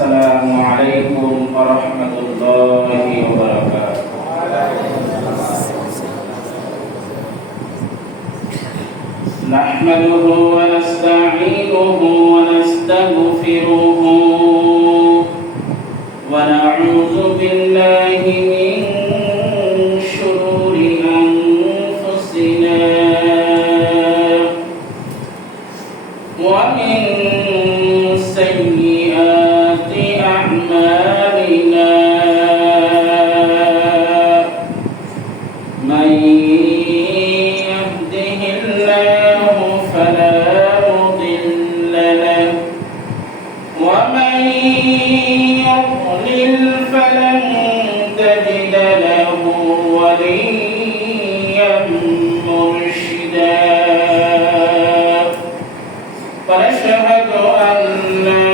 السلام عليكم ورحمة الله وبركاته. نحمده ونستعينه ونستغفره ونعوذ بالله من شرور أنفسنا ومن سيئات أعمالنا من يهده الله فلا مضل له ومن يضلل فلن تجد له وليا مرشدا ونشهد أن لا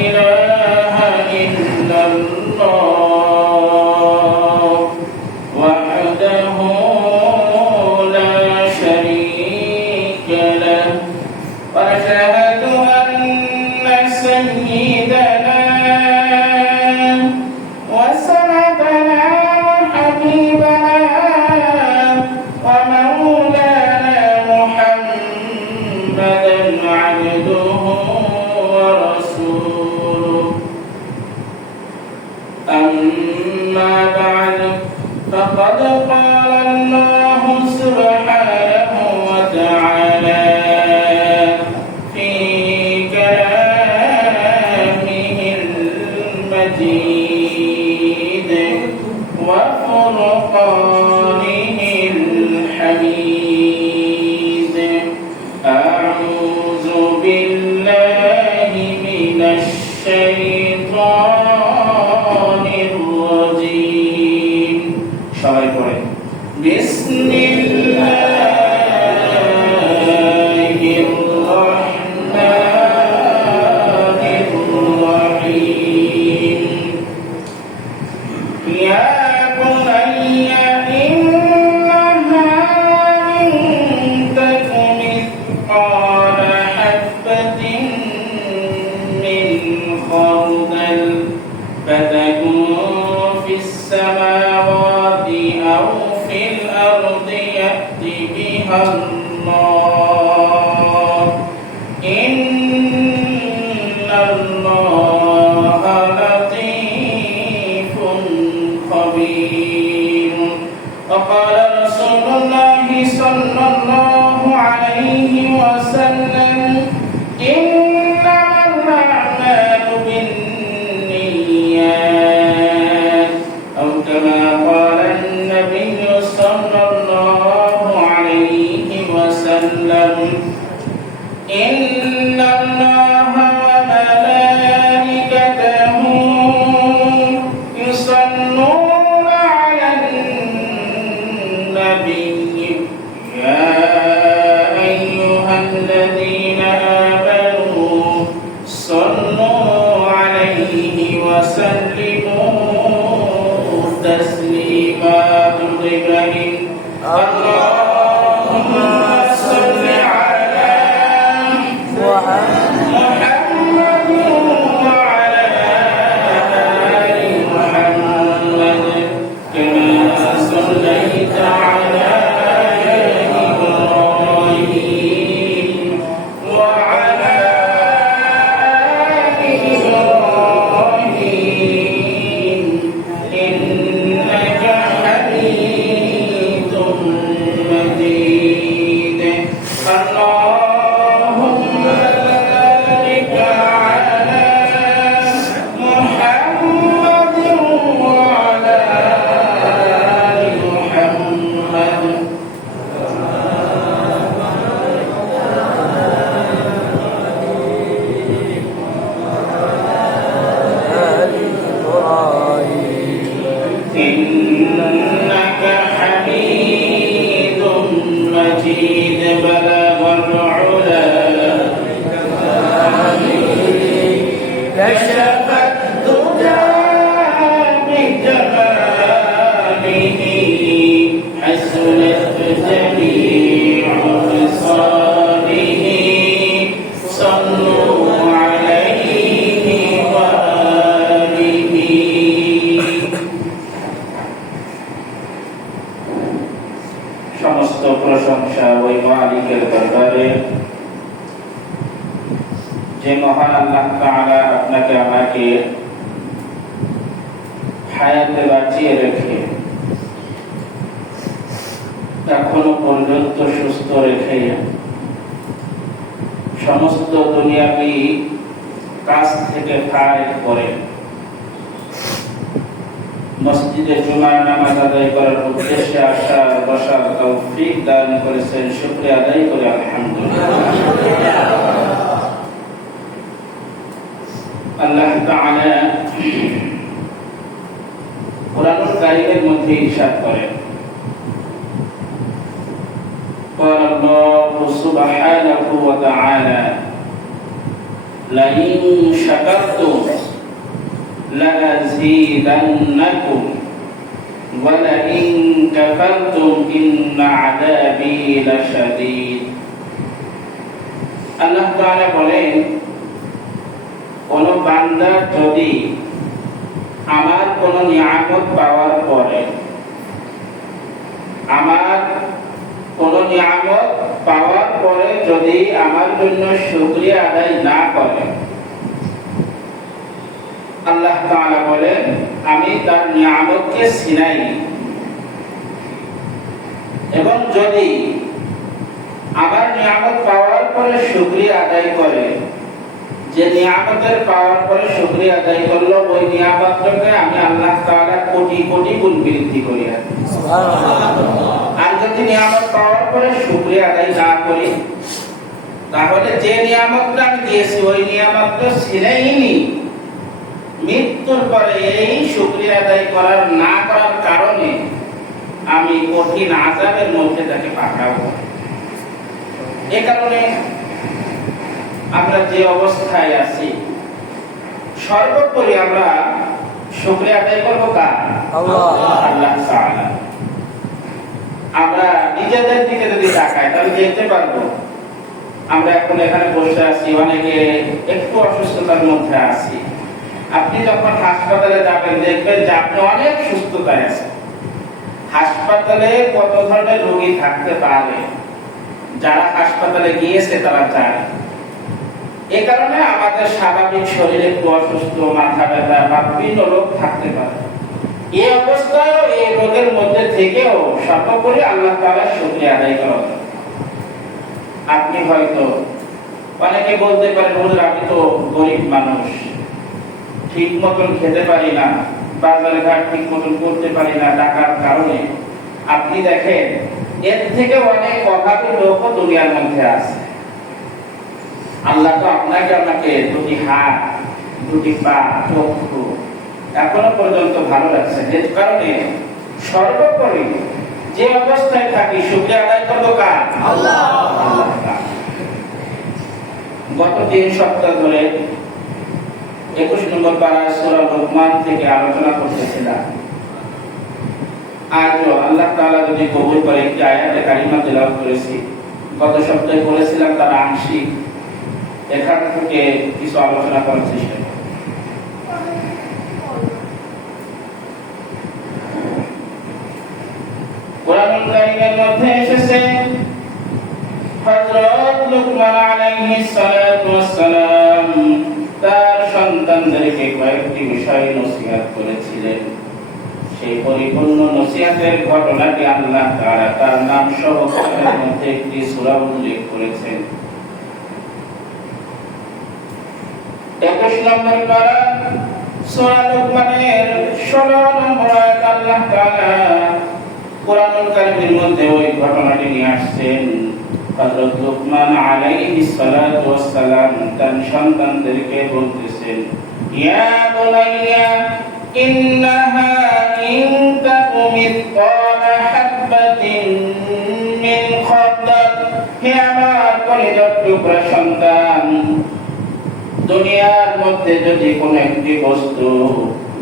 إله إلا الله وحده لا شريك له ونشهد أن سيدنا যে মহান আল্লাহ তাআলা আপনাকে আমাকে হায়াতে বাঁচিয়ে রেখে এখনো পর্যন্ত সুস্থ রেখে সমস্ত দুনিয়াবি কাজ থেকে ফারেক করে মসজিদে জুমার নামাজ আদায় করার উদ্দেশ্যে আসার বসার তৌফিক দান করেছেন, শুকরিয়া আদায় করে আলহামদুলিল্লাহ। আল্লাহ তাআলা কুরআনুল কারীমের মধ্যে ইরশাদ করেন, قال الله سبحانه وتعالى لئن شكرتم لأزيدنكم ولئن كفرتم إن عذابي لشديد। আল্লাহ তাআলা বলেন, কোন বান্দা যদি আমার কোন নিয়ামত পাওয়ার পরে যদি আমার জন্য শুকরিয়া আদায় না করে, আল্লাহ তাআলা বলেন আমি তার নিয়ামতকে ছিনাই নিই। এবং যদি আমার নিয়ামত পাওয়ার পরে শুকরিয়া আদায় করে, যে নিয়ামতের পাওয়ার পরে শুকরিয়া আদায় করলো, ওই নিয়ামতটাকে আমি আল্লাহ তাআলা কোটি কোটি গুণ বৃদ্ধি করি। আর যদি নিয়ামত পাওয়ার পরে শুকরিয়া আদায় না করি, তাহলে যে নিয়ামতটা আমি দিয়েছি ওই নিয়ামতটা ছিনাই নিই। মৃত্যুর পরে এই শুকরিয়া আদায় করার না করার কারণে আমি কঠিন আযাবের মধ্যে তাকে পাঠাবো। এই কারণে আমরা যে অবস্থায় আছি, সর্বোপরি আমরা শুকরিয়া আদায় করবো কার? আল্লাহ তাআলা। আমরা নিজেদের দিকে যদি তাকাই তাহলে দেখতে পারবো আমরা এখন এখানে বসে আছি, অনেকে একটু অসুস্থতার মধ্যে আছি। আপনি যখন হাসপাতালে যাবেন দেখবেন যে আপনি অনেক সুস্থতায় আছেন। হাসপাতালে কত ধরনের রোগী থাকতে পারে, যারা হাসপাতালে গিয়েছে তারা জানে। এই কারণে আমাদের স্বাভাবিক শরীরে একটু অসুস্থ, মাথা ব্যথা বা বিভিন্ন রোগ থাকতে পারে। এই অবস্থায় এই রোগের মধ্যে থেকেও সর্বোপরি আল্লাহ তাআলার শুকরিয়া আদায় করা উচিত। আপনি হয়তো অনেকে বলতে পারেন, হুজুর আমি তো গরিব মানুষ, ঠিক মতন খেতে পারি না, বাজারে ঘাট ঠিক মতন করতে পারি না টাকার কারণে। আপনি দেখেন এর থেকে অনেক অভাবী লোকও দুনিয়ার মধ্যে আছে। আল্লাহ তো আমাকে দুটি হাত, দুটি পা, চক্ষু এখনো পর্যন্ত ভালো লাগছে। যে কারণে সর্বোপরি যে অবস্থায় থাকি শুকরিয়া আদায় করবো কার? আল্লাহ। গত 3 সপ্তাহ ধরে 21 নম্বর পারায় সূরা লুকমান থেকে আলোচনা করতেছিলাম। আজও আল্লাহ তাআলা যদি কবুল করে একটি আয়াতে কারিমা তেলাওয়াত করেছি। গত সপ্তাহে বলেছিলাম তার আংশিক, এখান থেকে কিছু আলোচনা করার চেষ্টা করব। কোরআনুল কারীমের মধ্যে এসেছে হযরত লুকমান আলাইহিস সালাতু ওয়াস সালাম তার সন্তানদেরকে কয়েকটি বিষয় নসিহত করেছিলেন। সেই পরিপূর্ণ নসিহতের ঘটনাটি আল্লাহ তাআলা তার নাম সহ কোরআনের মধ্যে একটি সূরা উল্লেখ করেছেন। 21 নম্বর পারা সূরা লুকমানের 16 নম্বর আয়াত আল্লাহ তাআলা কোরআনুল কারীমের মধ্যে ওই ঘটনাটি নিয়ে আসছেন। হযরত লুকমান আলাইহিস সালাতু ওয়াস সালাম তার সন্তানদেরকে বলতেছেন, ইয়া বুনাইয়া ইন্নাহা ইন তাকু মিসকালা হাববাতিন মিন খারদাল। হে আমার কলিজার টুকরা সন্তান, দুনিয়ার মধ্যে যদি কোনো একটি বস্তু,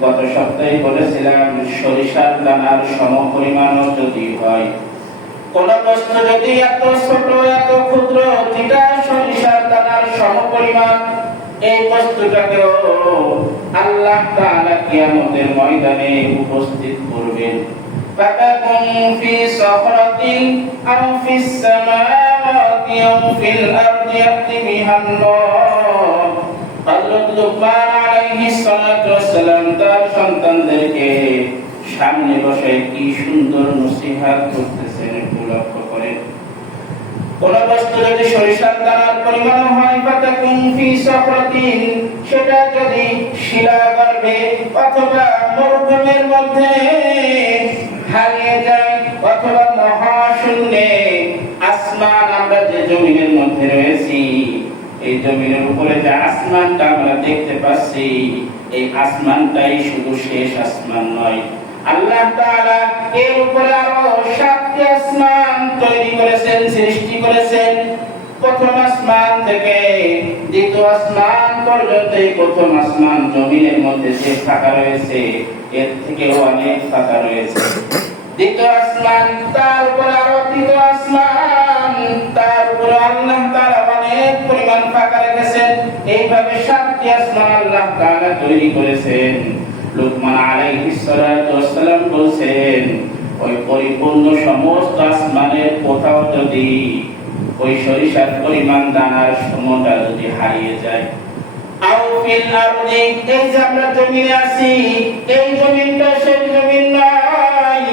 গত সপ্তাহে বলেছিলাম সরিষার দানার সমপরিমাণও যদি হয়, কোন বস্তু যদি এত ছোট এত ক্ষুদ্র যেটা সরিষার দানার সমপরিমাণ, এই বস্তুটাকেও আল্লাহ তাআলা কিয়ামতের ময়দানে উপস্থিত করবেন। ফাতাকুন ফি সাখরাতিন আও ফিস সামাওয়াতি আও ফিল আরদি ইয়াতি বিহাল্লাহ। লুকমান আলাইহিস সালাতু ওয়াস সালাম তার সন্তানদেরকে সামনে বসে কি সুন্দর নসিহত করতেছেন একটু লক্ষ্য করেন। কোন বস্তু যদি সরিষার দানার পরিমাণ হয় ফাতাকুন ফি সাফরাতিন, সেটা যদি শিলাগর্ভে অথবা মরুভূমির মধ্যে হারিয়ে যায় অথবা মহাশূন্যে, আসমান আমরা যে জমিনের মধ্যে রয়েছি এই জমিনের উপরে যে আসমানটা আমরা দেখতে পাচ্ছি এই আসমানটাই শুধু শেষ আসমান নয়, আল্লাহ তাআলা এর উপরে আরো 7টি আসমান তৈরি করেছেন, সৃষ্টি করেছেন। প্রথম আসমান থেকে দ্বিতীয় আসমান পর্যন্ত এই প্রথম আসমান জমিনের মধ্যে যে ফাঁকা রয়েছে এর থেকেও অনেক ফাঁকা রয়েছে। দ্বিতীয় আসমান, তার উপরে আরো তৃতীয় আসমান, তার উপরে আল্লাহ তাআলা অনেক পরিমাণ ফাঁকা রেখেছেন। এইভাবে 7টি আসমান আল্লাহ তাআলা তৈরি করেছেন। লুকমান আলাইহিস সালাতু ওয়াস সালাম বলেন, ওই পরিপূর্ণ সমস্ত আসমানের কোথাও যদি ওই সরিষার পরিমাণ দানার সমটা যদি হারিয়ে যায়, আও ফিল আরদি, এই যে আমরা জমিনে আছি এই জমিনটা সেই জমিন নয়,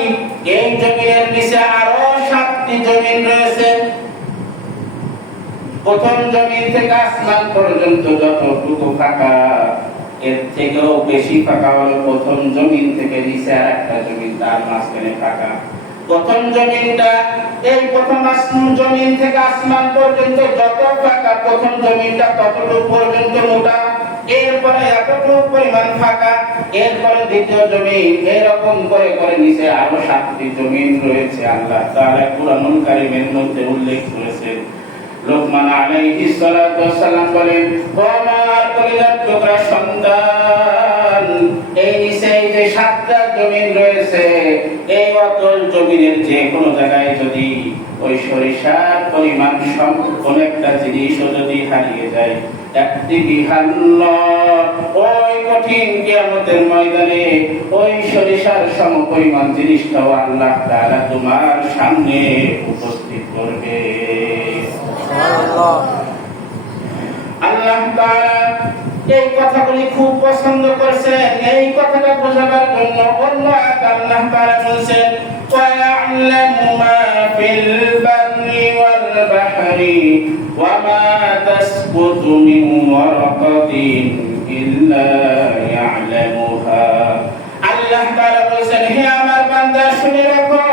এই জমিনের নিচে আরো 7টি জমিন রয়েছে। প্রথম জমিন থেকে আসমান পর্যন্ত যতটুকু ফাঁকা এর থেকেও বেশি ফাঁকা হলো প্রথম জমিন থেকে নিচে আর একটা জমিন তার মাঝখানে ফাঁকা। প্রথম জমিনটা এই প্রথম জমিন থেকে আসমান পর্যন্ত যত ফাঁকা, প্রথম জমিনটা ততটুকু পর্যন্ত মোটা, এরপরে এতটুকু পরিমাণ ফাঁকা, এরপরে দ্বিতীয় জমিন, এরকম করে করে নিচে আরো 7টি জমিন রয়েছে। আল্লাহ তাআলা কুরআনুল কারীমের মধ্যে উল্লেখ করেছেন। লুকমান আলাইহিস সালাতু ওয়াস সালাম বলেন, ও আমার কলিজার টুকরা সন্তান, এই নিচে যে 7টা জমিন রয়েছে এই অতল জমিনের যে কোনো জায়গায় যদি ওই সরিষার পরিমাণ কোন একটা জিনিসও যদি হারিয়ে যায়, একটি ওই কঠিন কিয়ামতের ময়দানে ওই সরিষার সমপরিমাণ জিনিসটাও আল্লাহ তাআলা তোমার সামনে উপস্থিত করবে। আল্লাহ তাআলা এই কথাগুলি খুব পছন্দ করেছেন। এই কথাটা বোঝাবার জন্য অন্য আয়াত আল্লাহ তাআলা বলেছেন, ওয়া ইয়া'লামু মা ফিল বাররি ওয়াল বাহরি ওয়া মা তাসকুতু মিন ওয়ারাকাতিন ইল্লা ইয়া'লামুহা। আল্লাহ তাআলা বলেছেন, হে আমার বান্দা শুনে রাখো,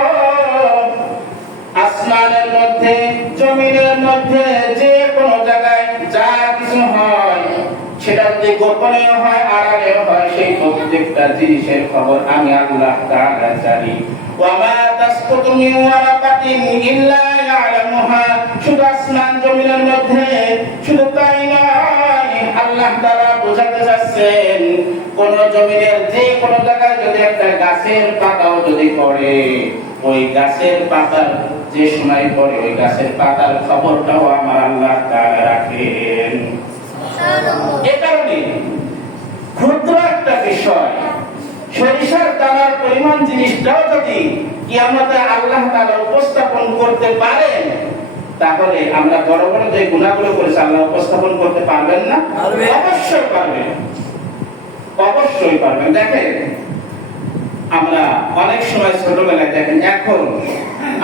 আসমানের মধ্যে জমিনের মধ্যে যে কোনো জায়গায় যা কিছু হয় সেটা যদি গোপনে হয় আড়ালে হয় সেই প্রত্যেকটা জিনিসের খবর আমি আল্লাহ তাআলা জানি। ওয়া মা তাসকুতু মিন ওয়ারাকাতিন ইল্লা ইয়া'লামুহা, শুধু আসমান জমিনের মধ্যে শুধু তাই নয়, আল্লাহ তাআলা বোঝাতে চাচ্ছেন কোন জমিনের যে কোনো জায়গায় যদি একটা গাছের পাতাও যদি পড়ে, ওই গাছের পাতার যে সময় পড়ে ওই গাছের পাতার খবরটাও আমার আল্লাহ তাআলা রাখেন। এই কারণে ক্ষুদ্র একটা বিষয় সরিষার দানার পরিমাণ জিনিসটাও যদি কিয়ামতে আল্লাহ তাআলা উপস্থাপন করতে পারেন, তাহলে আমরা বড় বড় যে গুনাহগুলো করেছি আল্লাহ উপস্থাপন করতে পারবেন না? অবশ্যই পারবেন, অবশ্যই পারবেন। দেখেন আমরা অনেক সময় ছোটবেলায় দেখেন, এখন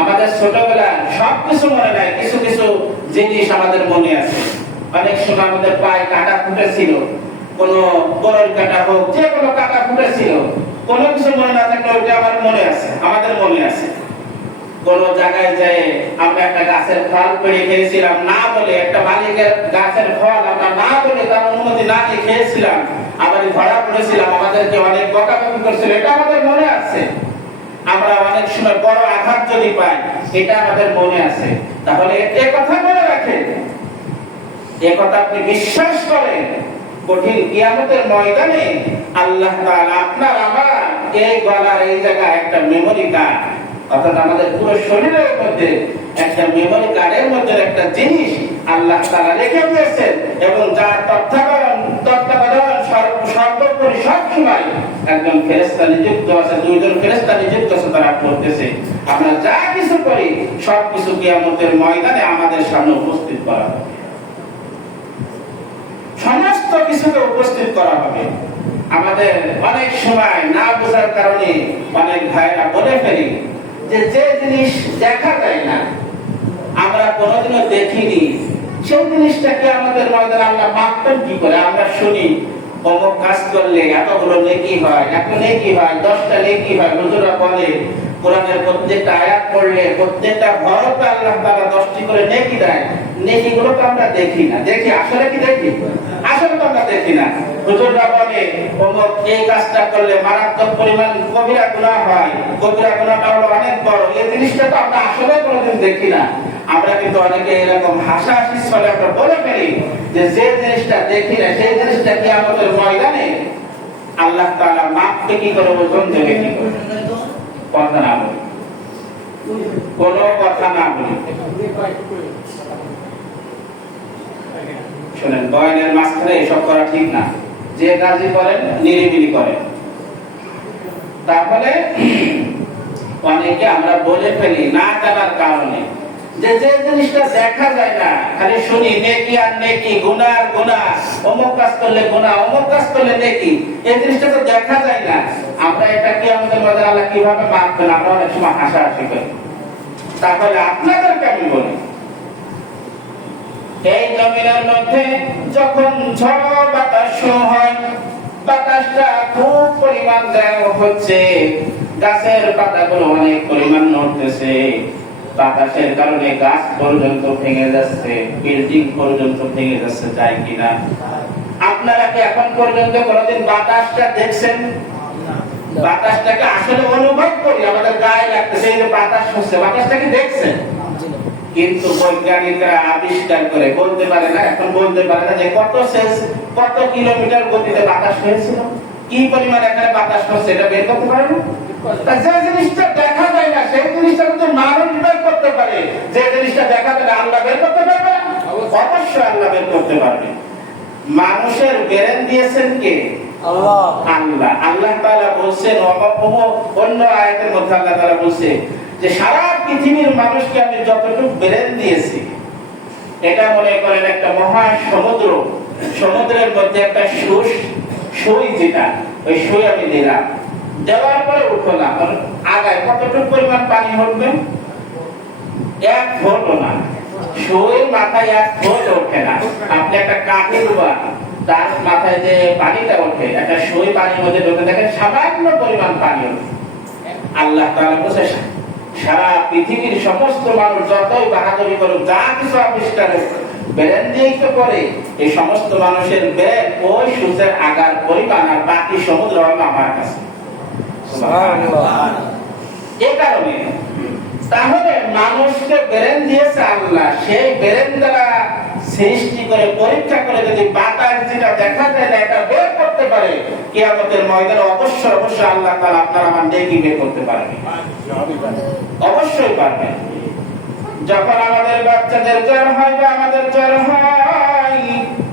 আমাদের ছোটবেলা সবকিছু মনে নাই, কিছু কিছু জিনিস আমাদের মনে আছে। অনেক সময় আমাদের পায়ে কাটা ফুটেছিল, কোন বড়ই কাটা হোক যে কোনো কাটা ফুটেছিল, কোনো কিছু মনে না থাকলে ওইটা আমার মনে আছে, আমাদের মনে আছে। কোন জায়গায় যায় আমরা একটা গাছের ফল পেড়ে খেয়েছিলাম না বলে, একটা মালিকের গাছের ফল আমরা না বলে তার অনুমতি না নিয়ে খেয়েছিলাম, আবার ধরা পড়েছিলাম, আমাদেরকে অনেক বকাবকি করেছিল, এটা আমাদের মনে আছে। আমরা অনেক সময় বড় আঘাত যদি পাই এটা আমাদের মনে আছে। তাহলে এই কথা মনে রাখেন, এই কথা আপনি বিশ্বাস করেন, কঠিন কিয়ামতের ময়দানে আল্লাহ তাআলা আপনার আমার এই গলার এই জায়গায় একটা মেমোরি কার্ড, অর্থাৎ আমাদের পুরো শরীরের মধ্যে একটা মেমোরি কার্ডের মধ্যে একটা জিনিস আল্লাহ তাআলা রেখে দিয়েছেন, এবং যার তত্ত্বাবধান সর্বোপরি সবসময় একজন ফেরেশতা নিযুক্ত আছে, দুইজন ফেরেশতা নিযুক্ত আছে, তারা করতেছে। আমরা যা কিছু করি সবকিছু কিয়ামতের ময়দানে আমাদের সামনে উপস্থিত করা হবে। সমস্ত সমস্ত কিছুকে উপস্থিত করা হবে। আমাদের অনেক সময় না বোঝার কারণে অনেক ভাইরা বলে ফেলি যে যে জিনিস দেখা যায় না, আমরা কোনোদিনও দেখিনি, সেই জিনিসটাকে আমাদের ময়দানে আল্লাহ মাপবেন কি করে? আমরা শুনি অমুক কাজ করলে এতগুলো নেকি হয়, এত নেকি হয়, 10টা নেকি হয়। হুজুররা বলে কোরআনের প্রত্যেকটা আয়াত পড়লে প্রত্যেকটা হরফে আল্লাহ তাআলা 10টি করে নেকি দেয়। নেকিগুলো তো আমরা দেখি না। দেখি আসলে কি দেখি? আসলে তো আমরা দেখি না। হুজুররা বলে অমুক এই কাজটা করলে মারাত্মক পরিমাণ কবিরা গুনাহ হয়, কবিরা গুনাহটা হলো অনেক বড়। এই জিনিসটা তো আমরা আসলে কোনোদিন দেখি না। আমরা কিন্তু অনেকে এরকম হাসাহাসির ছলে আমরা বলে ফেলি যে যে জিনিসটা দেখি না সেই জিনিসটা কিয়ামতের ময়দানে আল্লাহ তাআলা মাপতে কি করে, ওজন দেবে কি করে? কথা না বলি, কোনো কথা না বলি। শুনেন, বয়ানের মাঝখানে এসব করা ঠিক না। যে কাজই করেন নিরিবিলি করেন। তাহলে অনেকে আমরা বলে ফেলি না জানার কারণে যে যে জিনিসটা দেখা যায় না, খালি শুনি নেকি আর নেকি, গুনাহ আর গুনাহ, অমুক কাজ করলে গুনাহ, অমুক কাজ করলে নেকি, এই জিনিসটা তো দেখা যায় না। আমরা এটা কি আমাদের মধ্যে আল্লাহ কিভাবে মাপবেন? আমরা অনেক সময় হাসাহাসি করি। তাহলে আপনাদেরকে আমি বলি, এই জমিনের মধ্যে যখন ঝড় বাতাস হয়, বাতাসটা খুব পরিমাণ দেওয়া হচ্ছে, গাছের পাতাগুলো অনেক পরিমাণ নড়তেছে, বাতাসের কারণে গাছ পর্যন্ত ভেঙে যাচ্ছে, বিল্ডিং পর্যন্ত ভেঙে যাচ্ছে, যায় কিনা? আপনারা কি এখন পর্যন্ত কোনোদিন বাতাসটা দেখছেন? বাতাসটাকে আসলে অনুভব করি, আমাদের গায়ে লাগতেছে, এই যে বাতাস হচ্ছে, বাতাসটাকে দেখছেন? কিন্তু বৈজ্ঞানিকরা আবিষ্কার করে বলতে পারে না, এখন বলতে পারে না যে কত কিলোমিটার গতিতে বাতাস হয়েছিল, কি পরিমাণ এখানে বাতাস হচ্ছে, এটা বের করতে পারে না। যে জিনিসটা দেখা যায় না সেই জিনিসটা কিন্তু মানুষ বের করতে পারে। যে জিনিসটা দেখা যায় না আল্লাহ বের করতে পারবে? অবশ্যই আল্লাহ বের করতে পারবে। মানুষের ব্রেন দিয়েছেন কে? আল্লাহ। আল্লাহ। আল্লাহ তাআলা বলছেন, অন্য আয়াতের মধ্যে আল্লাহ তাআলা বলছে যে সারা পৃথিবীর মানুষকে আমি যতটুকু ব্রেন দিয়েছি, এটা মনে করেন একটা মহা সমুদ্র, সমুদ্রের মধ্যে একটা সুই, যেটা ওই সুই আমি দিলাম, দেওয়ার পরে উঠো না, আগায় কতটুকু পরিমাণ পানি উঠবে? 1 ফুটও না। সুইয়ের মাথায় 1 ফুট ওঠে না। আপনি একটা কাঠি ডুবা, তার মাথায় যে পানিটা ওঠে, একটা সুই পানির মধ্যে ঢুকে দেখেন সামান্য পরিমাণ পানি ওঠে। আল্লাহ তাআলা বলেন সারা পৃথিবীর সমস্ত মানুষ যতই বাহাদুরি করুক, যা কিছু আবিষ্কার ব্রেন দিয়েই তো করে, এই সমস্ত মানুষের ব্রেন ওই সূর্যের আগার পরিমাণ, আর বাকি সমুদ্র হলো আমার কাছে। এই কারণে তাহলে মানুষকে ব্রেন দিয়েছে আল্লাহ, সেই ব্রেন দ্বারা সৃষ্টি করে পরীক্ষা করে যদি বাতাস যেটা দেখা যায় না এটা বের করতে পারে, কিয়ামতের ময়দানে অবশ্যই আল্লাহ তাআলা আপনার আমার নেকি বের করতে পারবে, অবশ্যই পারবে। যখন আমাদের বাচ্চাদের জ্বর হয় বা আমাদের জ্বর হয়,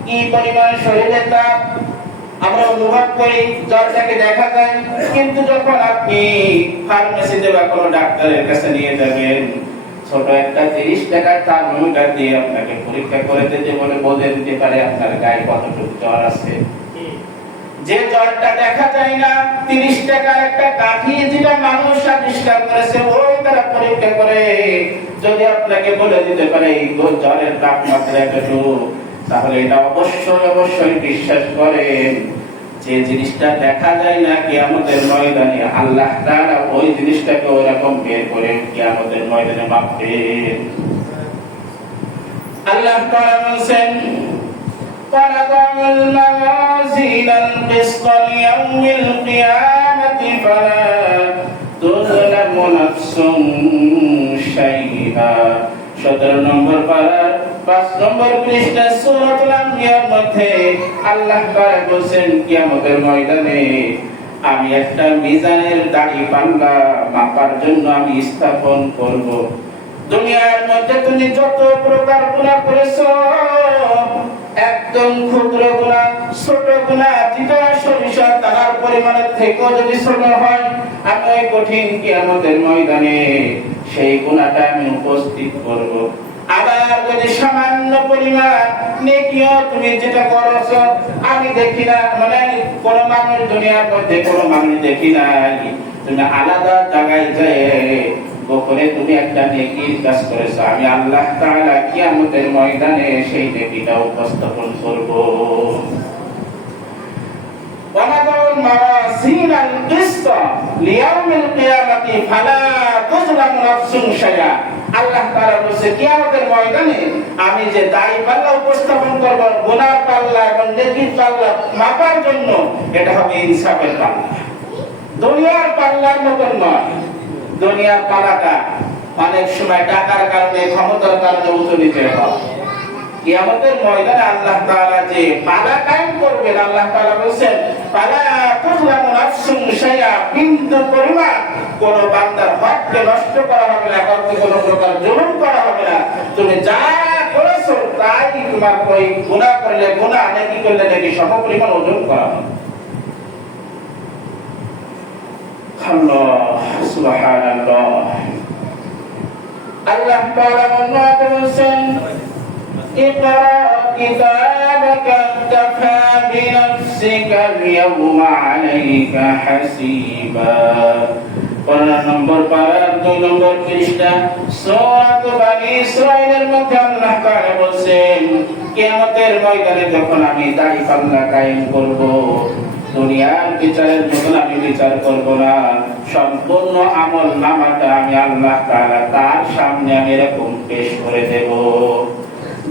কি পরিমাণ শরীরে তাপ আমরা অনুভব করি, জ্বরটাকে দেখা যায়। কিন্তু যখন আপনি ফার্মেসিতে বা কোনো ডাক্তারের কাছে নিয়ে যাবেন, ছোট একটা 30 টাকার থার্মোমিটার দিয়ে আপনাকে পরীক্ষা করে দিতে বলে বলে দিতে পারে আপনার গায়ে কতটুকু জ্বর আছে। যে জ্বরটা দেখা যায় না, 30 টাকার একটা কাঠি যেটা মানুষ আবিষ্কার করেছে, ওই তারা পরীক্ষা করে যদি আপনাকে বলে দিতে পারে এই জ্বরের তাপমাত্রা কতটুকু, তাহলে এটা অবশ্যই বিশ্বাস করেন যে জিনিসটা দেখা যায় না, কিয়ামতের ময়দানে আল্লাহ তাআলা ওই জিনিসটাকে ওরকম বের করে কিয়ামতের ময়দানে মাপবেন। আল্লাহ তাআলা বলেন فَنَضَعُ الْمَوَازِينَ الْقِسْطَ لِيَوْمِ الْقِيَامَةِ فَلَا تُظْلَمُ نَفْسٌ شَيْئًا। 17 নম্বর পারার 5 নম্বর পৃষ্ঠা সূরাতুল আম্বিয়ার মধ্যে আল্লাহ তাআলা বলেন কিয়ামতের ময়দানে আমি একটা মিজানের দাড়ি পাল্লা মাপার জন্য আমি স্থাপন করব। দুনিয়ার মধ্যে তুমি যত প্রকার গুনাহ করেছো, একদম ক্ষুদ্র গুনাহ, ছোট গুনাহ, যেটা সরিষা দানার পরিমাণের থেকেও যদি ছোট হয়, আমি ওই কঠিন কিয়ামতের ময়দানে সেই গুনাহটা আমি উপস্থিত করব। আবার যদি সামান্য পরিমাণ নেকিও তুমি যেটা করছো আমি দেখি না, মানে কোন মানুষ দুনিয়ার মধ্যে কোন মানুষ দেখি নাই তুমি আলাদা জায়গায় যায় গোপনে তুমি একটা নেকির কাজ করেছো, আমি আল্লাহ তাআলা কিয়ামতের ময়দানে সেই নেকিটা উপস্থাপন করব। ওয়ানাদুল মাওয়াসিনাল কিসত লিয়াউমিল কিয়ামাতি ফালা তুযলামু নাফসুন শাইআ। আল্লাহ তাআলা বলেছে কিয়ামতের ময়দানে আমি যে দাড়ি পাল্লা উপস্থাপন করব, গুনাহ পাল্লা এবং নেকির পাল্লা মাপার জন্য, এটা হবে ইনসাফের পাল্লা, দুনিয়ার পাল্লার মতন নয়। দুনিয়ার পাল্লাটা অনেক সময় টাকার কারণে, ক্ষমতার কারণে উঁচু নিচে হয়। কিয়ামতের ময়দানে আল্লাহ তাআলা যে পাল্লা কায়েম করবেন, আল্লাহ তাআলা বলেন ফালা তুযলামু নাফসুন শাইআ, বিন্দু পরিমাণ কোন বান্দার হককে নষ্ট করা হবে না, কাউকে কোনো প্রকার জুলুম করা হবে না। তুমি যা করেছো তাই তোমার, ওই গুনাহ করলে গুনাহ, নেকি করলে নেকি সমপরিমাণ ওজন করা হবে। আল্লাহ সুবহানাল্লাহ। আল্লাহ তাআলা বলেন ইকরা কিতাবাকা কাফা বিনাফসিকা আল-ইয়াওমা আলাইকা হাসিবা। 15 নম্বর পারা 2 নম্বর পৃষ্ঠা সূরা বানী ইসরাঈলের মধ্যে আল্লাহ তাআলা বলেন কিয়ামতের ময়দানে যখন আমি দাড়ি পাল্লা কায়েম করব, দুনিয়ার বিচারের মতন আমি বিচার করব না, সম্পূর্ণ আমল নামাটা আমি আল্লাহ তাআলা তার সামনে আমি এরকম পেশ করে দেব,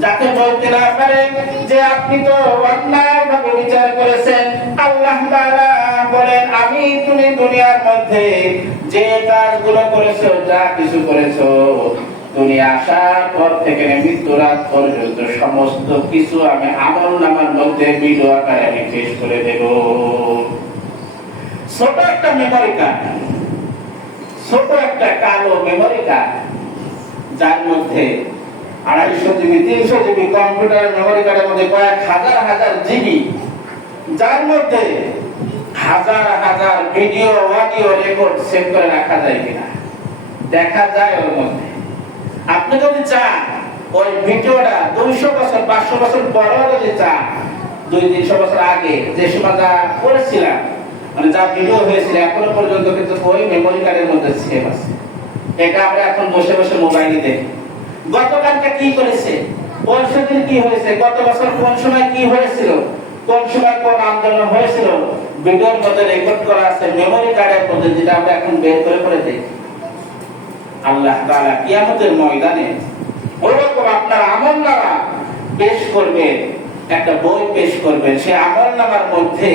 যাতে বলতে না পারে যে আপনি তো অন্যায়ভাবে বিচার করেছেন। আল্লাহ তাআলা বলেন আমি তুমি দুনিয়ার মধ্যে যে কাজগুলো করেছো, যা কিছু করেছো, দুনিয়া আসার পর থেকে মৃত্যুর রাত পর্যন্ত সমস্ত কিছু আমি আমলনামার মধ্যে ভিডিও আকারে আমি পেশ করে দেব। ছোট একটা মেমোরি কার্ড, ছোট একটা কালো মেমোরি কার্ড, যার মধ্যে 250 জিবি 300 জিবি কম্পিউটার মেমোরি কার্ডের মধ্যে কয়েক হাজার হাজার জিবি, যার মধ্যে হাজার হাজার ভিডিও অডিও রেকর্ড সেভ করে রাখা যায় কিনা দেখা যায় ওর মধ্যে। আপনি যদি চান ওই ভিডিওটা 200 বছর 500 বছর পরেও যদি চান, 200-300 বছর আগে যে সময় যা করেছিলাম, মানে যা ভিডিও হয়েছিল এখনো পর্যন্ত কিন্তু ওই মেমোরি কার্ডের মধ্যে সেভ আছে। এটা আমরা এখন বসে বসে মোবাইলে দেখি। গতকালকে কি করেছে, পরশুদিন কি হয়েছে, গত বছর কোন সময় কি হয়েছিল, কোন সময় কোন আন্দোলন হয়েছিল, ভিডিওর মধ্যে রেকর্ড করা আছে মেমোরি কার্ডের মধ্যে, যেটা আমরা এখন বের করে করে দেখি। আল্লাহ তাআলা কিয়ামতের ময়দানে ওরকম আপনার আমলনামা পেশ করবেন, একটা বই পেশ করবেন, সেই আমলনামার মধ্যে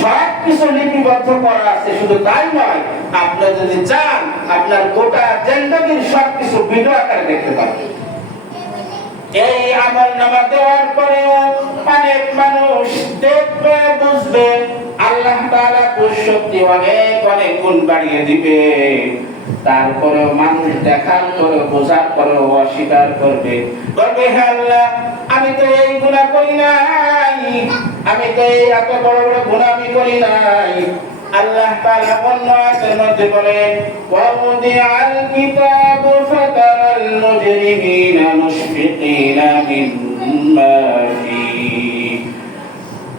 সবকিছু লিপিবদ্ধ করা আছে। শুধু তাই নয়, আপনি যদি চান আপনার গোটা জিন্দেগীর সবকিছু ভিডিও আকারে দেখতে পাবেন। এই আমলনামা দেওয়ার পরেও অনেক মানুষ দেখবে, বুঝবে, আল্লাহ তাআলা শক্তি অনেক অনেক গুণ বাড়িয়ে দিবে, তারপরেও মানুষ দেখার পরেও বোঝার পরেও অস্বীকার করবে, বলবে হে আল্লাহ আমি তো এই গুনাহ করি নাই, আমি তো এই এত বড় বড় গুনাহ আমি করি নাই। আল্লাহ তাআলা অন্য আয়াতের মধ্যে বলেন ওয়াউদিআল কিতাবু ফাতারাল মুজরিমিনা মুশফিকিনা মিম্মা ফীহি।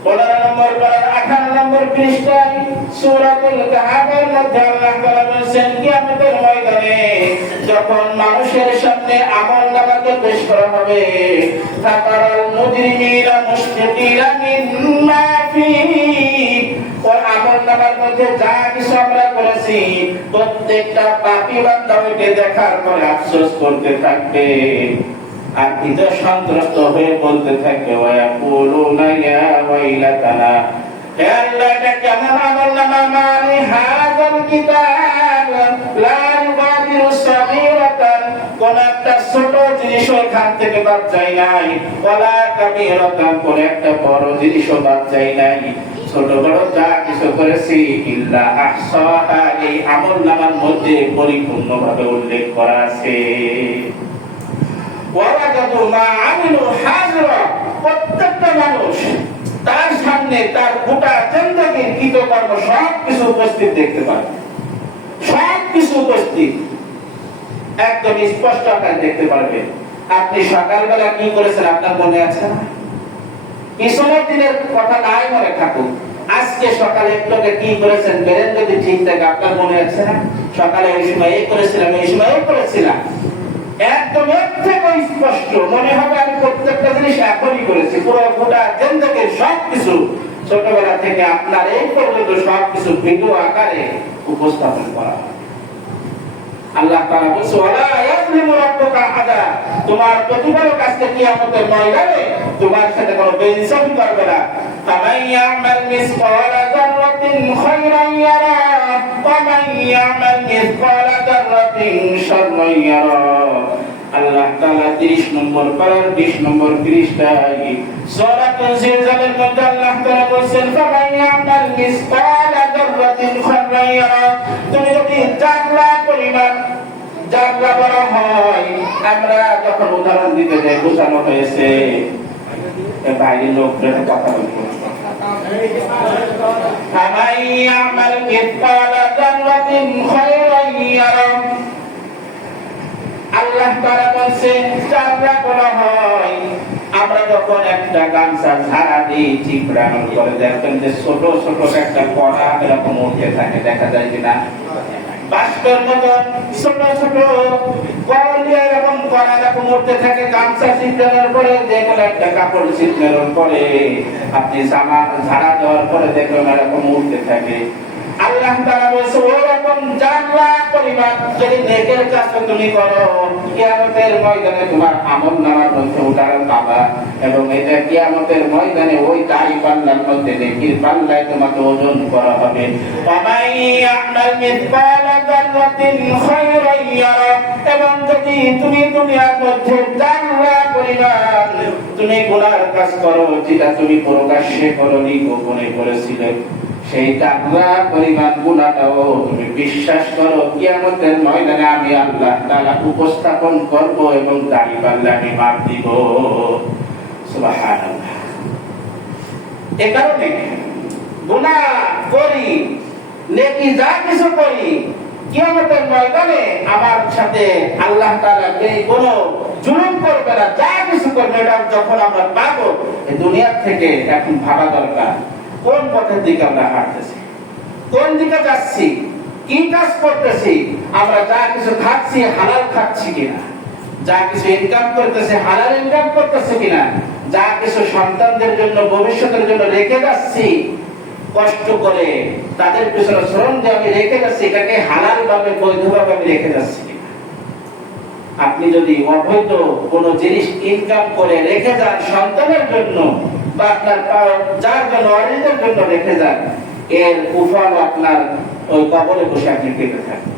15 নম্বর পারা 18 নম্বর পৃষ্ঠায় সূরাতুল কাহফের মধ্যে আল্লাহ তাআলা বলেন কিয়ামতের ময়দানে যখন মানুষের সামনে আমলনামাকে পেশ করা হবে, ফাতারাল মুজরিমিনা মুশফিকিনা মিম্মা ফীহি, ওই আমলনামার মধ্যে যা কিছু আমরা করেছি প্রত্যেকটা পাপী বান্দা ওইটা দেখার পরে আফসোস করতে থাকবে, আর হৃদয় সন্ত্রস্ত হয়ে বলতে থাকবে ওয়ায়াকুলুনা ইয়া ওয়াইলাতানা, হে আল্লাহ এটা কেমন আমলনামা, মানে হাযাল কিতাব লা ইউগাদিরু সাগীরাতান, কোন একটা ছোট জিনিস এখান থেকে বাদ যায় নাই, ওয়ালা কাবীরাতান, কোন একটা বড় জিনিসও বাদ যায় নাই, ছোট বড় যা কিছু করেছি ইল্লা আহসাহা, এই আমলনামার মধ্যে পরিপূর্ণভাবে উল্লেখ করা আছে। ওয়ালাকাতু মা আমিলু হাযিরা, প্রত্যেকটা মানুষ তার সামনে তার গোটা জিন্দেগীর কৃতকর্ম সবকিছু উপস্থিত দেখতে পাবে, সবকিছু উপস্থিত একদম স্পষ্ট আকারে দেখতে পারবে। আপনি সকালবেলা কি করেছেন আপনার মনে আছে না? পিছনের দিনের কথা নাই মনে থাকুক, আজকে সকালে একটু কি করেছেন বেরেন যদি ঠিক থাকে আপনার মনে আছে না? সকালে এই সময় এই করেছিলাম, এই সময় এই করেছিলাম, একদম এর থেকে স্পষ্ট মনে হবে আমি প্রত্যেকটা জিনিস এখনই করেছি। পুরো গোটা জিন্দেগীর সবকিছু ছোটবেলা থেকে আপনার এই পর্যন্ত সবকিছু ভিডিও আকারে উপস্থাপন করা হয়। আল্লাহ তাআলা বলেন ওয়ালা ইয়াযলিমু রাব্বুকা আহাদা, তোমার প্রতিপালক আজকে কিয়ামতের ময়দানে তোমার সাথে কোনো বেইনসাফি করবে না। ফামান ইয়ামাল মিসকালা যাররাতিন খায়রান ইয়ারা ওয়া মান ইয়ামাল মিসকালা যাররাতিন শাররান ইয়ারা। আল্লাহ তাআলা 30 নম্বর পারার 20 নম্বর পৃষ্ঠায় সূরাতুল জিলজালের মধ্যে আল্লাহ তাআলা বলেন ফামান ইয়ামাল মিসকালা যাররাতিন খায়রান ইয়ারা, তুমি যদি জাররা পরিমাণ জাররা বড় হয়, আমরা যখন উদাহরণ দিতে যাই বোঝানো হয়েছে এই বাইরের লোকদের কথা বলবো ফামান ইয়ামাল মিসকালা যাররাতিন খায়রান ইয়ারা। আল্লাহ তাআলা বলেন জাররা বড় হয়, আমরা যখন একটা গামছা ঝাড়া দিই চিপড়ানোর পরে দেখবেন যে ছোট ছোট একটা কণা এরকম উঠে থাকে, দেখা যায় কিনা? বাষ্পের মতন ছোট ছোট কণা এরকম কণা এরকম উঠতে থাকে। গামছা চিপড়ানোর পরে যে কোনো একটা কাপড় চিপড়ানোর পরে আপনি জামা ঝাড়া দেওয়ার পরে দেখবেন এরকম উঠতে থাকে। আল্লাহ তাআলা বলেছে ওরকম জাররা পরিমাণ যদি নেকের কাজ তুমি করো, কিয়ামতের ময়দানে তোমার আমলনামার মধ্যে উঠানো পাবা, এবং এটা কিয়ামতের ময়দানে ওই দাড়ি পাল্লার মধ্যে নেকির পাল্লায় তোমাকে ওজন করা হবে। ওয়ামান ইয়ামাল মিসকালা যাররাতিন খায়রান ইয়ারা, এবং যদি তুমি দুনিয়ার মধ্যে জাররা পরিমাণ তুমি গুনার কাজ করো, যেটা তুমি প্রকাশ্যে করনি গোপনে করেছিলে, সেই জাররা পরিমাণ গুনাহটাও তুমি বিশ্বাস করো, কিয়ামতের ময়দানে আমি আল্লাহ তাআলা উপস্থাপন করব এবং দাড়ি পাল্লা আমি মাপ দিব। সুবহানাল্লাহ। এই কারণে গুনাহ করি নেকি যা কিছু করি, কিয়ামতের ময়দানে আমার সাথে আল্লাহ তাআলা কোনো জুলুম করবে না, যা কিছু করবে এটা যখন আমরা পাবো। এই দুনিয়া থেকে এখন ভাবা দরকার কোন পথের দিকে আমরা হাঁটতেছি, কোন দিকে যাচ্ছি, কি কাজ করতেছি, আমরা যা কিছু খাচ্ছি হালাল খাচ্ছি কিনা, যা কিছু ইনকাম করতেছি হালাল ইনকাম করতেছি কিনা, যা কিছু সন্তানদের জন্য ভবিষ্যতের জন্য রেখে যাচ্ছি কষ্ট করে তাদের পিছনে শ্রম যে আমি রেখে যাচ্ছি, এটাকে হালাল ভাবে বৈধভাবে আমি রেখে যাচ্ছি কিনা। আপনি যদি অবৈধ কোন জিনিস ইনকাম করে রেখে যান সন্তানের জন্য বা আপনার যার জন্য অরিজের জন্য রেখে যান, এর কুফল আপনার ওই কবরে বসে আপনি পেতে থাকেন।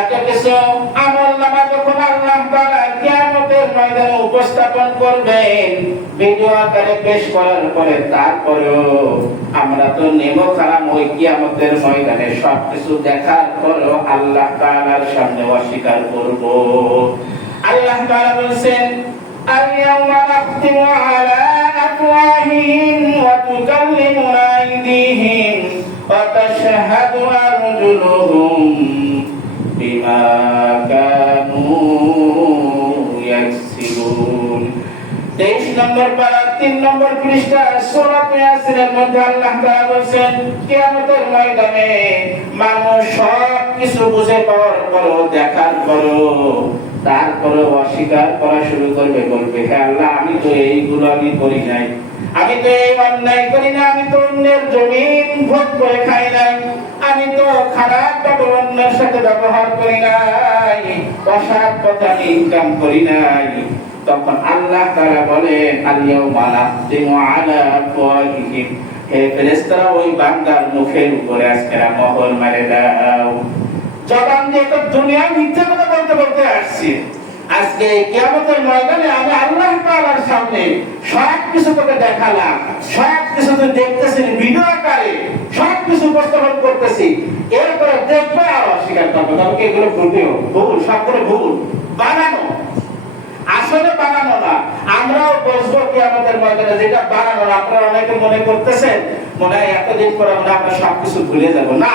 এত কিছু আমলনামা যখন আল্লাহ তাআলা কিয়ামতের ময়দানে উপস্থাপন করবেন ভিডিও আকারে পেশ করার পরে, তারপরেও আমরা তো নেমো খারাপ ওই কিয়ামতের ময়দানে সবকিছু দেখার পরেও আল্লাহ তাআলার সামনে অস্বীকার করব। আল্লাহ তাআলা বলেন اليوم نختم على أفواههم وتكلمنا أيديهم وتشهد أرجلهم بما كانوا يكسبون। 23 নম্বর পারা 3 নম্বর পৃষ্ঠা সূরা ইয়াসিনের মধ্যে আল্লাহ তাআলা বলেন কিয়ামতের ময়দানে মানুষ সব কিছু বুঝে পাওয়ার পরও দেখার পরও তারপরে অস্বীকার করা শুরু করবে, বলবে হে আল্লাহ আমি তো এইগুলো আমি করি নাই, আমি তো এই অন্যায় করি না, আমি তো অন্যের জমিন ভোগ করে খাই নাই, আমি তো খারাপ ভাবে অন্যের সাথে ব্যবহার করি নাই, অসৎ পথে আমি ইনকাম করি নাই। তখন আল্লাহ তাআলা বলেন আল-ইয়াওমা নাখতিমু আলা আফওয়াহিহিম, হে ফেরেশতারা ওই বান্দার মুখের উপরে আজকে মোহর মেরে দাও। জবান দিয়ে তো দুনিয়া মিথ্যা কথা বলতে বলতে আসছি, আজকে কিয়ামতের ময়দানে আমি আল্লাহ তাআলার সামনে সব কিছু তোকে দেখালাম, সব কিছু তুই দেখতেছিস ভিডিও আকারে, সব কিছু উপস্থাপন করতেছি, এরপরে দেখবে আর অস্বীকার করবে, তবে এগুলো ভুল, সবগুলো ভুল, বানানো, আসলে বানানো না। আমরাও বুঝবো কিয়ামতের ময়দানে যেটা বানানো। আপনারা অনেকে মনে করতেছেন মনে হয় এতদিন পরে আমরা সবকিছু ভুলে যাব, না,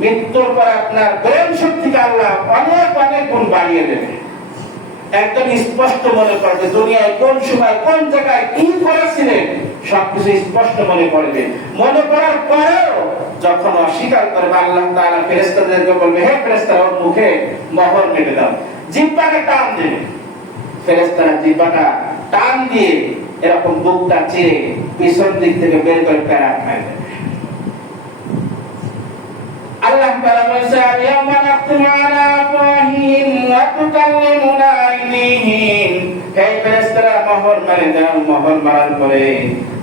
মৃত্যুর পর আপনার ব্রেন শক্তিকে আল্লাহ অনেক অনেক গুণ বাড়িয়ে দেবে। একদম স্পষ্ট মনে পড়বে দুনিয়ায় কোন সময় কোন জায়গায় কি করেছিলেন, সবকিছু স্পষ্ট মনে পড়বে। মনে পড়ার পরেও যখন অস্বীকার করবে, আল্লাহ তাআলা ফেরেশতাদেরকে বলবে, হে ফেরেশতারা, ওর মুখে মোহর মেরে দাও, জিহ্বাকে টান দেবে। ফেরেশতারা জিহ্বাটা টান দিয়ে এরকম বুকটা চিরে পিছন দিক থেকে বের করে প্যারা খায় দেবে। আল্লাহ তাআলা বলেছে, ইয়াউমা নাখতিমু আলা আফওয়াহিহিম ওয়া তুকাল্লিমুনা আইদিহিম। হে ফেরেশতারা, মোহর মেরে দাও। মোহর মারার পরে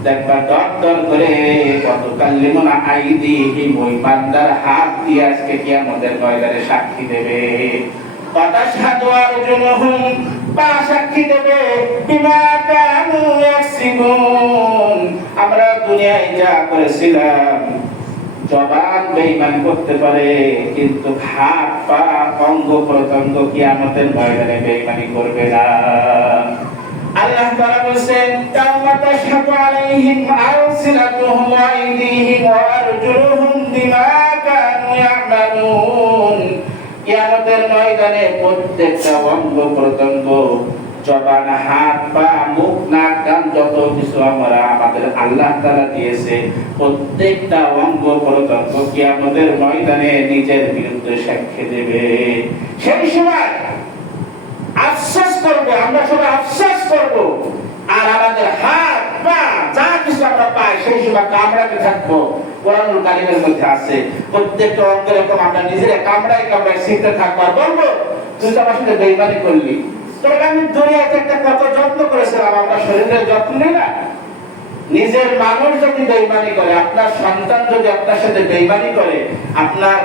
দেখবা দর দর করে ওয়া তুকাল্লিমুনা আইদিহিম, ওই বান্দার হাত দিয়ে আজকে কিয়ামতের ময়দানে সাক্ষী দেবে। ওয়া তাশহাদু আরজুলুহুম, পা সাক্ষী দেবে বিমা কানু ইয়াকসিবুন, আমরা দুনিয়ায় যা করেছিলাম। জবান বেঈমান করতে পারে, কিন্তু হাত পা অঙ্গ প্রত্যঙ্গ কিয়ামতের ময়দানে বেঈমানি করবে না। আল্লাহ তাআলা বলেন, কামা তাশহাদু আলাইহিম আলসিনাতুহুম ওয়া আইদিহিম ওয়া আরজুলুহুম বিমা কানু ইয়ামালুন। কিয়ামতের ময়দানে প্রত্যেকটা অঙ্গ প্রত্যঙ্গ, জবান, হাত পা, মুখ, নাক, কান, যত কিছু আমরা আমাদের আল্লাহ তাআলা দিয়েছে, প্রত্যেকটা অঙ্গ প্রত্যঙ্গ কিয়ামতের ময়দানে নিজের বিরুদ্ধে সাক্ষ্য দেবে। সেই সময় আফসোস করবে, আমরা সবাই আফসোস করব। আর আমাদের হাত পা যা কিছু আমরা পাই সেই সময় কামড়াতে থাকবো। কোরআনুল কারীমের মধ্যে আছে, প্রত্যেকটা অঙ্গ এরকম আমরা নিজেরা কামড়ায় কামড়ায় শিখতে থাকবো আর বলবো, তুই তো আমার সাথে বেঈমানি করলি। তোকে আমি দুনিয়াতে একটা কত যত্ন করেছিলাম, আমরা শরীরের যত্ন নেই না। নিজের মানুষ যদি বেঈমানি করে, আপনার সন্তান যদি আপনার সাথে বেঈমানি করে, আপনার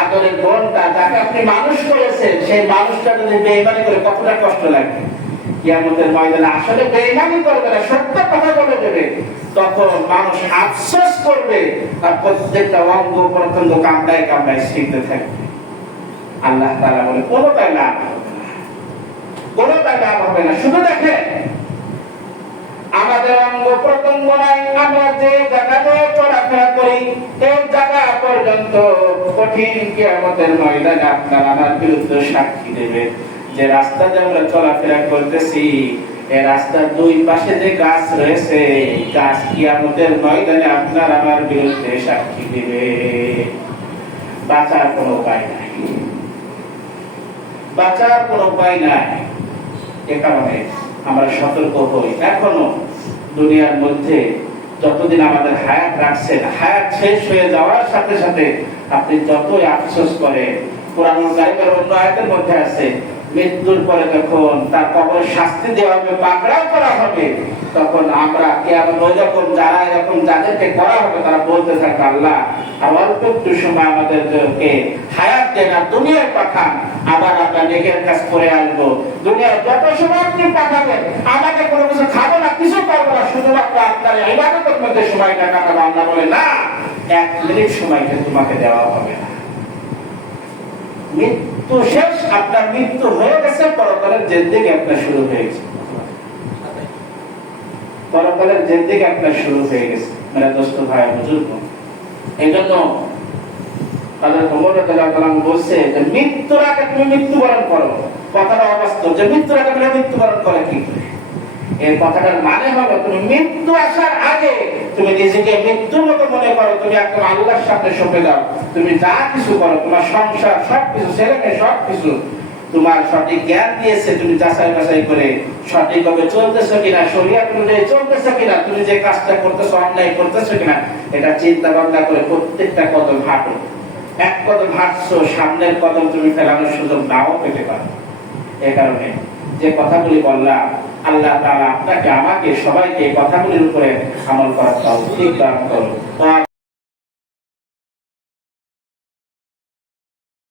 আদরের বোনটা যাকে আপনি মানুষ করেছেন সেই মানুষটা যদি বেঈমানি করে, কতটা কষ্ট লাগে। কিয়ামতের ময়দানে আসলে বেঈমানি করবে না, সত্য কথা বলে দেবে, তখন মানুষ আফসোস করবে আর প্রত্যেকটা অঙ্গ প্রত্যঙ্গ কামড়ায় কামড়ায় শিখতে থাকবে। আল্লাহ তাআলা বলে, কোনোটাই লাভ হবে না, কোনোটাই লাভ হবে না। শুধু দেখেন আমাদের অঙ্গ প্রত্যঙ্গ নাই, আমরা যে জায়গাতে চলাফেরা করি এই জায়গা পর্যন্ত কঠিন কিয়ামতের ময়দানে আপনার আমার বিরুদ্ধে সাক্ষী দেবে। যে রাস্তাতে আমরা চলাফেরা করতেছি, এই রাস্তার দুই পাশে যে গাছ রয়েছে, গাছ কিয়ামতের ময়দানে আপনার আমার বিরুদ্ধে সাক্ষী দেবে। বাঁচার কোনো উপায় নাই, বাঁচার কোনো উপায় নাই। এ কারণে আমরা সতর্ক হই। এখনো দুনিয়ার মধ্যে যতদিন আমাদের হায়াত রাখছেন, হায়াত শেষ হয়ে যাওয়ার সাথে সাথে আপনি যতই আফসোস করেন, কোরআনুল কারীমের অন্য আয়াতের মধ্যে আছে, মৃত্যুর পরে যখন তার কবরে শাস্তি দেওয়া হবে, পাকড়াও করা হবে, তখন আমরা কিয়ামত যখন যারা এরকম যাদেরকে করা হবে তারা বলতে থাকবে, আল্লাহ আর অল্প একটু সময় আমাদেরকে হায়াত দেন, আর দুনিয়ায় পাঠান, আবার আমরা নেকের কাজ করে আসবো। দুনিয়ায় যত সময় আপনি পাঠাবেন, আমাকে কোনো কিছু খাবো না, কিছু করবো না, শুধুমাত্র আপনার ইবাদতের মধ্যে সময়টা কাটাবো। আল্লাহ বলে, না, 1 মিনিট সময়টা তোমাকে দেওয়া হবে না। মৃত্যু শেষ, আপনার মৃত্যু হয়ে গেছে, পরকালের জিন্দেগি আপনার শুরু হয়ে গেছে, পরকালের জিন্দেগি আপনার শুরু হয়ে গেছে। মেরা দোস্ত ভাই বুজুর্গ, এই জন্য হযরত ওমর রাদিয়াল্লাহু তাআলা বলছে যে মৃত্যুর আগে তুমি মৃত্যুবরণ করো। কথাটা অবাস্তব যে মৃত্যুর আগে তুমি মৃত্যুবরণ করে কি করে? এর কথাটার মানে হলো তুমি মৃত্যু আসার আগে তুমি নিজেকে মৃত্যুর মতো মনে করো, তুমি একদম আল্লাহর সাথে সঁপে দাও। তুমি যা কিছু করো, তোমার সংসার সবকিছু, ছেলে মেয়ে সবকিছু তোমার সঠিক জ্ঞান দিয়েছে, তুমি যাচাই বাছাই করে সঠিকভাবে চলতেছো কিনা, শরীয়ত অনুযায়ী চলতেছো কিনা, তুমি যে কাজটা করতেছো অন্যায় করতেছো কিনা, এটা চিন্তা ভাবনা করে প্রত্যেকটা কদম হাঁটো। এক কদম হাঁটছো, সামনের কদম তুমি ফেলানোর সুযোগ নাও পেতে পারো। এই কারণে যে কথাগুলি বললাম, আল্লাহ তাআলা আপনাকে আমাকে সবাইকে কথাগুলির উপরে আমল করার তৌফিক দান করুন।